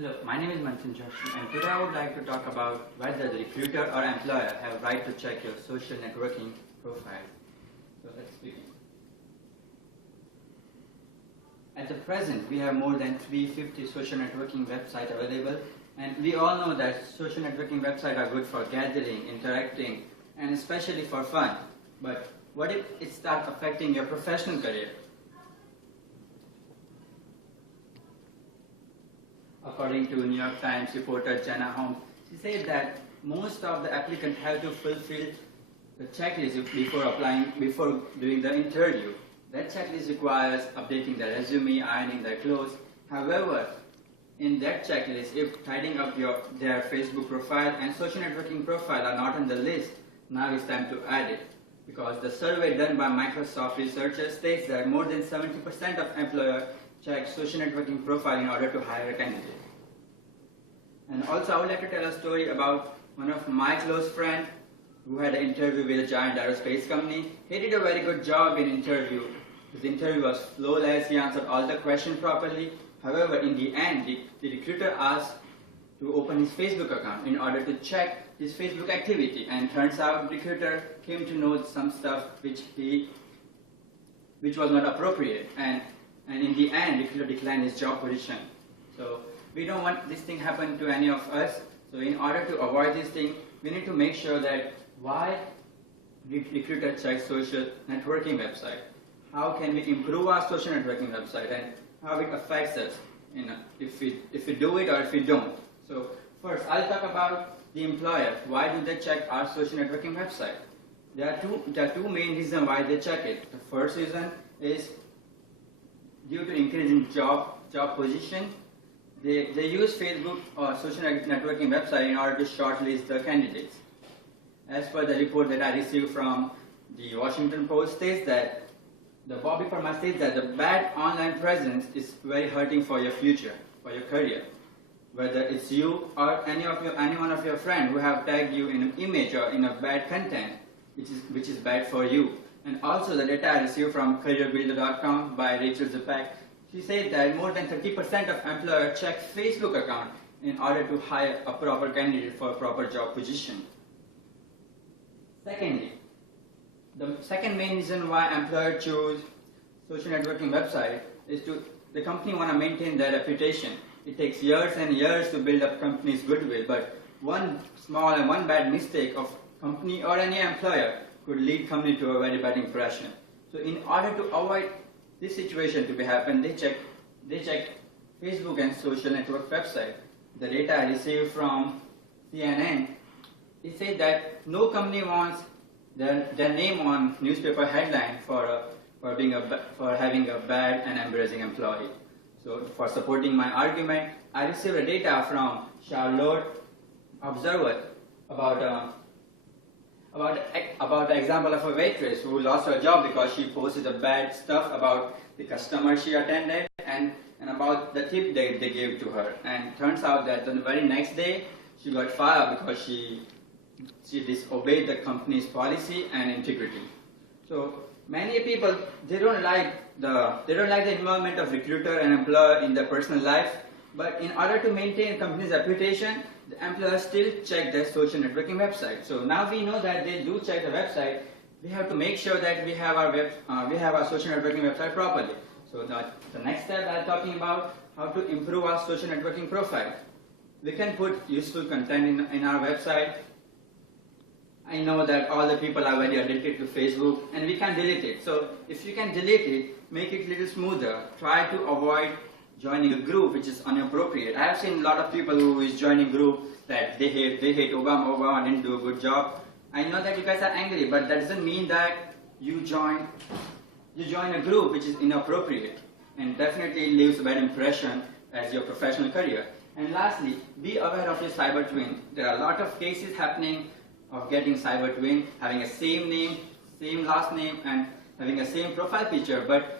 Hello, my name is Joshi, and today I would like to talk about whether the recruiter or employer have right to check your social networking profile. So let's begin. At the present, we have more than 350 social networking websites available, and we all know that social networking websites are good for gathering, interacting, and especially for fun. But what if it starts affecting your professional career? According to New York Times reporter Jenna Holmes, she said that most of the applicants have to fulfill the checklist before doing the interview. That checklist requires updating their resume, ironing their clothes. However, in that checklist, if tidying up their Facebook profile and social networking profile are not on the list, now it's time to add it. Because the survey done by Microsoft researchers states that more than 70% of employers check social networking profile in order to hire a candidate. And also I would like to tell a story about one of my close friends who had an interview with a giant aerospace company. He did a very good job in interview. His interview was flawless, he answered all the questions properly. However, in the end, the recruiter asked to open his Facebook account in order to check his Facebook activity, and turns out the recruiter came to know some stuff which was not appropriate, and in the end, recruiter declined his job position. So we don't want this thing happen to any of us. So in order to avoid this thing, we need to make sure that why recruiter checks social networking website. How can we improve our social networking website and how it affects us, if we do it or if we don't. So first, I'll talk about the employer. Why do they check our social networking website? There are two main reasons why they check it. The first reason is due to increasing job position. They use Facebook or social networking website in order to shortlist the candidates. As per the report that I received from the Washington Post states that Bobby Parma states that the bad online presence is very hurting for your future, for your career. Whether it's you or any one of your friends who have tagged you in an image or in a bad content, which is bad for you. And also the data I received from careerbuilder.com by Rachel Zapak, she said that more than 30% of employers check Facebook account in order to hire a proper candidate for a proper job position. Secondly, the second main reason why employers choose social networking website is the company want to maintain their reputation. It takes years and years to build up company's goodwill, but one small and one bad mistake of company or any employer could lead company to a very bad impression. So in order to avoid this situation to be happen, they check Facebook and social network website. The data I received from CNN, it said that no company wants their name on newspaper headline for having a bad and embarrassing employee. So for supporting my argument, I received a data from Charlotte Observer about the example of a waitress who lost her job because she posted the bad stuff about the customer she attended and about the tip they gave to her. And turns out that the very next day she got fired because she disobeyed the company's policy and integrity. So many people they don't like the involvement of recruiter and employer in their personal life, but in order to maintain company's reputation, the employers still check their social networking website. So now we know that they do check the website. We have to make sure that we have our social networking website properly. So the next step I'm talking about how to improve our social networking profile. We can put useful content in our website. I know that all the people are very addicted to Facebook and we can delete it. So if you can delete it, make it a little smoother. Try to avoid joining a group which is inappropriate. I have seen a lot of people who is joining group that they hate Obama didn't do a good job. I know that you guys are angry, but that doesn't mean that you join a group which is inappropriate and definitely leaves a bad impression as your professional career. And lastly, be aware of your cyber twin. There are a lot of cases happening of getting cyber twin, having a same name, same last name, and having a same profile picture, but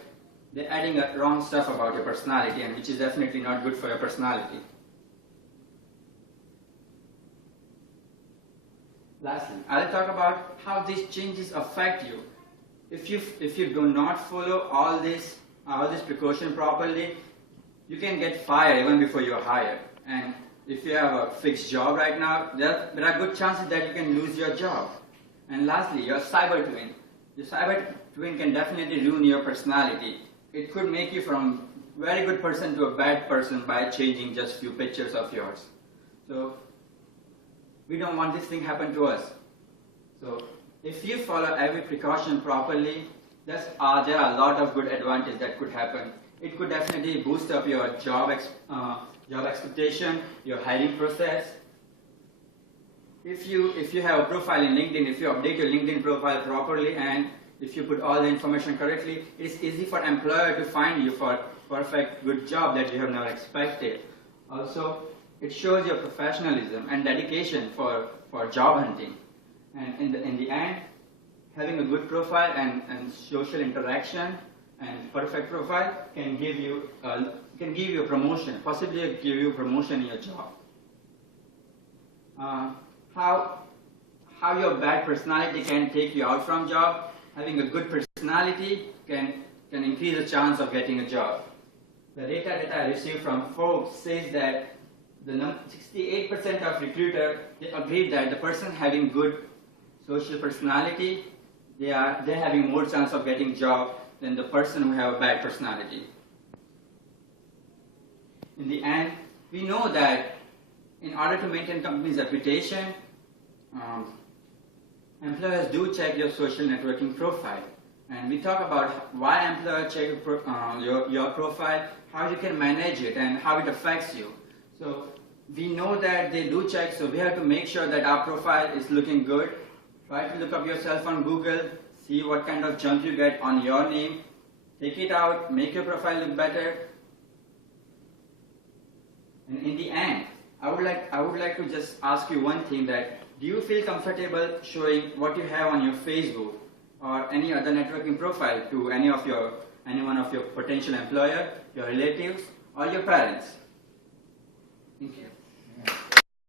they're adding wrong stuff about your personality, and which is definitely not good for your personality. Lastly, I'll talk about how these changes affect you. If you do not follow all this precaution properly, you can get fired even before you're hired. And if you have a fixed job right now, there are good chances that you can lose your job. And lastly, your cyber twin. Your cyber twin can definitely ruin your personality. It could make you from very good person to a bad person by changing just few pictures of yours. So we don't want this thing happen to us. So if you follow every precaution properly, there are a lot of good advantages that could happen. It could definitely boost up your job expectation, your hiring process. If you have a profile in LinkedIn, if you update your LinkedIn profile properly and if you put all the information correctly, it's easy for employer to find you for perfect good job that you have never expected. Also, it shows your professionalism and dedication for job hunting. And in the end, having a good profile and social interaction and perfect profile can give you a promotion, possibly give you a promotion in your job. How your bad personality can take you out from job? Having a good personality can increase the chance of getting a job. The data that I received from Forbes says that 68% of recruiters agree that the person having good social personality, they're having more chance of getting job than the person who have a bad personality. In the end, we know that in order to maintain company's reputation, employers do check your social networking profile. And we talk about why employers check your profile, how you can manage it, and how it affects you. So we know that they do check, so we have to make sure that our profile is looking good. Try to look up yourself on Google, see what kind of junk you get on your name, take it out, make your profile look better. And in the end, I would like to just ask you one thing, that do you feel comfortable showing what you have on your Facebook or any other networking profile to any one of your potential employer, your relatives, or your parents? Thank you.